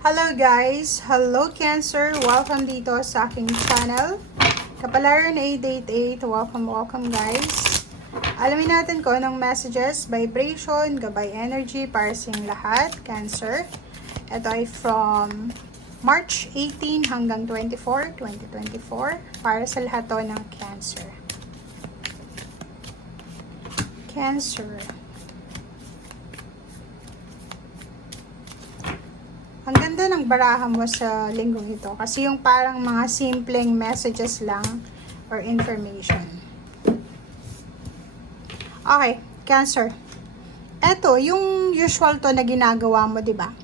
Hello guys! Hello Cancer! Welcome dito sa aking channel. Kapalaran 888, welcome guys. Alamin natin kung anong messages, vibration, gabay energy para sa inyong lahat, Cancer. Ito ay from March 18 hanggang 24, 2024 para sa lahat to ng Cancer. Cancer. Ang ganda ng baraha mo sa linggong ito kasi yung parang mga simpleng messages lang or information. Okay, Cancer. Eto, yung usual to na ginagawa mo, di ba?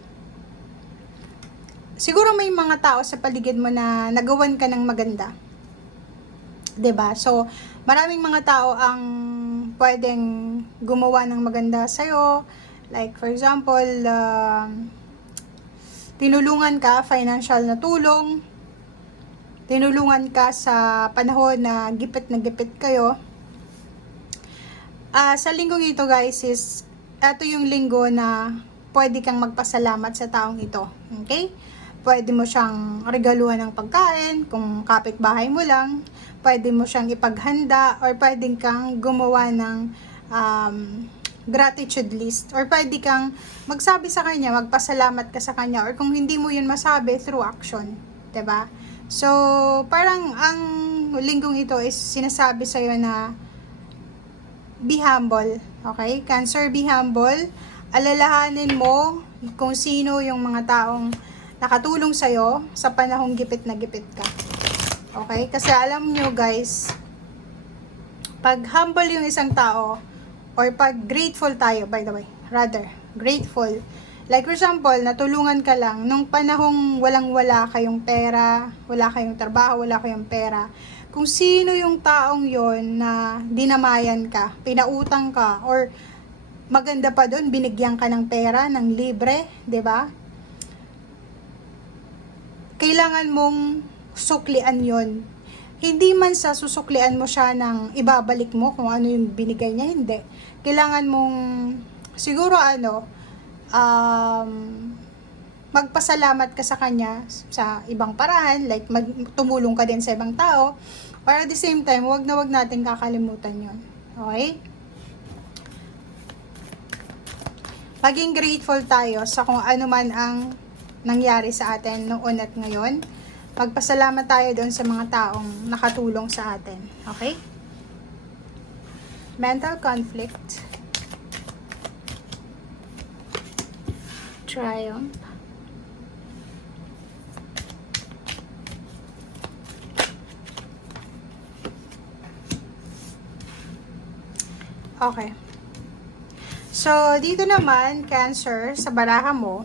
Siguro may mga tao sa paligid mo na nagawan ka ng maganda. Di ba? So, maraming mga tao ang pwedeng gumawa ng maganda sa'yo. Like, for example, tinulungan ka, financial na tulong, tinulungan ka sa panahon na gipit kayo. Sa linggong ito guys is, ito yung linggo na pwede kang magpasalamat sa taong ito. Okay? Pwede mo siyang regaluhan ng pagkain, kung kapitbahay mo lang, pwede mo siyang ipaghanda, or pwede kang gumawa ng gratitude list, or pwede kang magsabi sa kanya, magpasalamat ka sa kanya, or kung hindi mo yun masabi, through action, 'di ba? So, parang ang linggong ito is sinasabi sa iyo na be humble, okay? Cancer, be humble. Alalahanin mo kung sino yung mga taong nakatulong sa iyo sa panahong gipit na gipit ka. Okay? Kasi alam nyo guys, pag humble yung isang tao, or pag grateful tayo, by the way, rather, grateful. Like for example, natulungan ka lang, nung panahong walang-wala kayong pera, wala kayong trabaho, wala kayong pera, kung sino yung taong yon na dinamayan ka, pinautang ka, or maganda pa doon, binigyan ka ng pera, ng libre, 'di ba? Kailangan mong suklian yon. Hindi man sa susuklian mo siya ng ibabalik mo kung ano yung binigay niya, hindi. Kailangan mong siguro magpasalamat ka sa kanya sa ibang paraan, like tumulong ka din sa ibang tao, or at the same time, wag natin kakalimutan yon. Okay? Maging grateful tayo sa kung ano man ang nangyari sa atin noon at ngayon. Magpasalamat tayo doon sa mga taong nakatulong sa atin. Okay? Mental conflict. Triumph. Okay. So, dito naman, Cancer, sa baraha mo,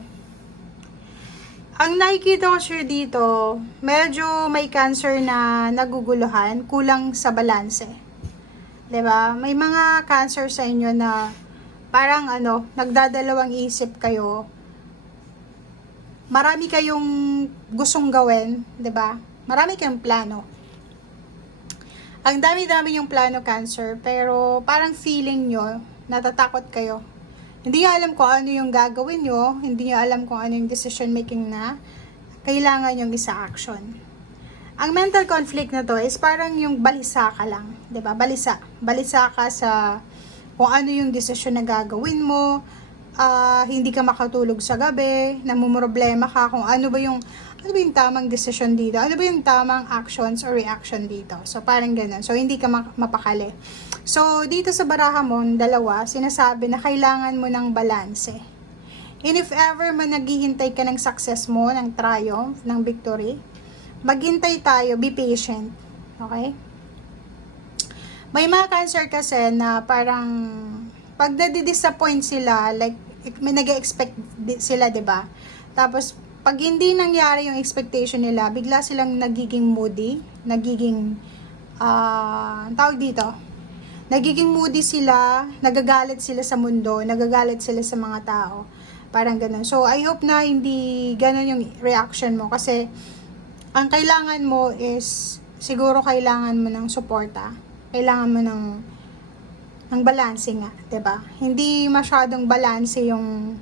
ang nakikita ko sure dito, medyo may Cancer na naguguluhan, kulang sa balanse. 'Di ba? May mga Cancer sa inyo na parang nagdadalawang isip kayo. Marami kayong gustong gawin, 'di ba? Marami kayong plano. Ang dami-dami yung plano, Cancer, pero parang feeling nyo, natatakot kayo. Hindi nyo alam kung ano yung gagawin nyo, hindi nyo alam kung ano yung decision making na kailangan yung isa-action. Ang mental conflict na to is parang yung balisa ka lang, 'di ba? Balisa ka sa kung ano yung decision na gagawin mo, hindi ka makatulog sa gabi, namumroblema ka kung ano ba yung tamang decision dito, ano ba yung tamang actions or reaction dito. So parang ganun. So hindi ka mapakali. So dito sa baraha mo, dalawa, sinasabi na kailangan mo ng balanse. And if ever man naghihintay ka ng success mo, ng triumph, ng victory, maghintay tayo, be patient. Okay? May mga Cancer kasi na parang pag nadi-disappoint sila, like may nag-expect sila, 'di ba? Tapos pag hindi nangyari yung expectation nila, bigla silang nagiging moody, nagiging tawag dito, nagiging moody sila, nagagalit sila sa mundo, nagagalit sila sa mga tao. Parang ganun. So, I hope na hindi ganun yung reaction mo. Kasi, ang kailangan mo is, siguro kailangan mo ng suporta. Kailangan mo ng balance nga, 'di ba? Hindi masyadong balance yung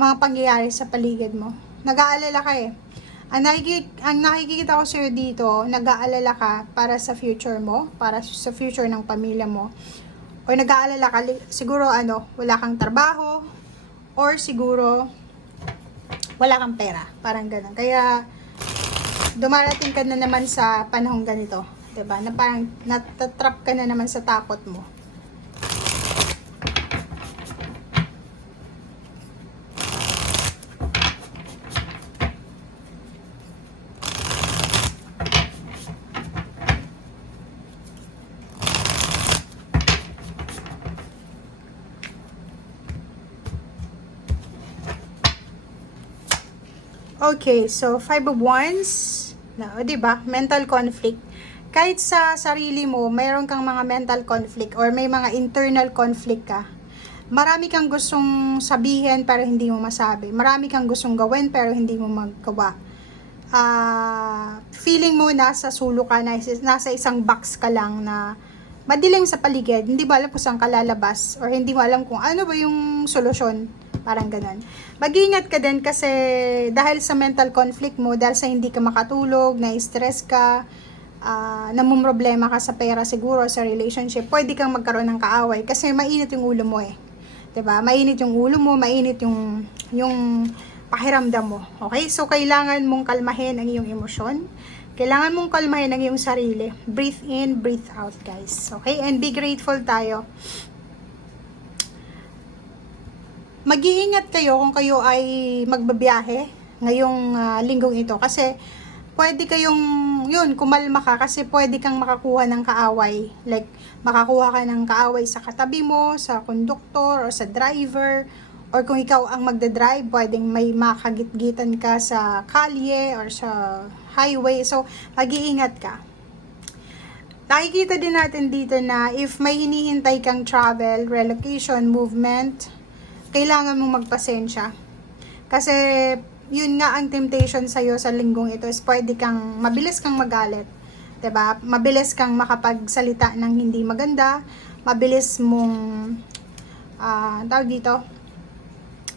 mga pangyayari sa paligid mo. Nag-aalala ka eh. Ang nakikita ko sa'yo dito, nag-aalala ka para sa future mo, para sa future ng pamilya mo. O nag-aalala ka, siguro wala kang trabaho, or siguro wala kang pera. Parang ganun. Kaya, dumarating ka na naman sa panahong ganito. Diba? Na parang natatrap ka na naman sa takot mo. Okay, so 5 of Wands, na, di ba? Mental conflict. Kahit sa sarili mo, mayroon kang mga mental conflict or may mga internal conflict ka. Marami kang gustong sabihin pero hindi mo masabi. Marami kang gustong gawin pero hindi mo magawa. Feeling mo nasa sulok ka, nasa isang box ka lang na madilim sa paligid, hindi mo alam kung saan ka lalabas or hindi mo alam kung ano ba yung solusyon. Parang ganun. Mag-ingat ka din kasi dahil sa mental conflict mo, dahil sa hindi ka makatulog, na-stress ka, namumroblema ka sa pera siguro, sa relationship, pwede kang magkaroon ng kaaway kasi mainit yung ulo mo eh. 'Di ba? Mainit yung ulo mo, mainit yung pakiramdam mo. Okay? So, kailangan mong kalmahin ang iyong emosyon. Kailangan mong kalmahin ang iyong sarili. Breathe in, breathe out, guys. Okay? And be grateful tayo. Mag-iingat kayo kung kayo ay magbabiyahe ngayong linggong ito kasi pwede kayong kumalma ka kasi pwede kang makakuha ng kaaway, like makakuha ka ng kaaway sa katabi mo, sa konduktor o sa driver, or kung ikaw ang magdadrive, pwedeng may makagitgitan ka sa kalye or sa highway, so mag-iingat ka. Nakikita din natin dito na if may hinihintay kang travel, relocation, movement, kailangan mong magpasensya. Kasi, yun nga ang temptation sa'yo sa linggong ito is mabilis kang magalit. 'Di ba? Mabilis kang makapagsalita ng hindi maganda, mabilis mong,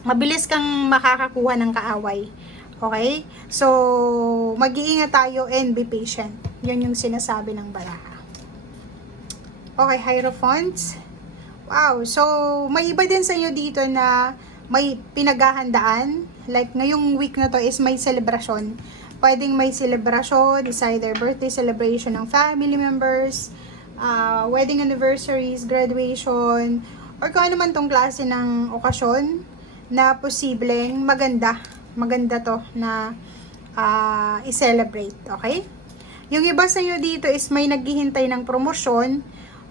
mabilis kang makakakuha ng kaaway. Okay? So, mag-iingat tayo and be patient. Yun yung sinasabi ng baraha. Okay, Hierophant. Wow, so may iba din sa inyo dito na may pinaghahandaan. Like ngayong week na to is may celebration. Pwedeng may celebration, is either birthday celebration ng family members, wedding anniversaries, graduation, or kung ano man tong klase ng okasyon na posibleng maganda to na i-celebrate, okay? Yung iba sa inyo dito is may naghihintay ng promosyon,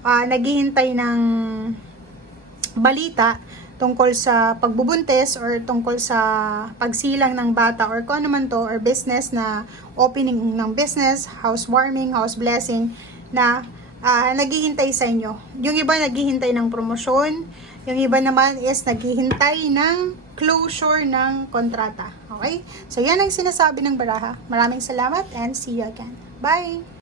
naghihintay ng balita tungkol sa pagbubuntis or tungkol sa pagsilang ng bata or kung ano man to, or business na opening ng business, housewarming, house blessing na naghihintay sa inyo. Yung iba naghihintay ng promosyon, yung iba naman is naghihintay ng closure ng kontrata. Okay? So yan ang sinasabi ng baraha. Maraming salamat and see you again. Bye!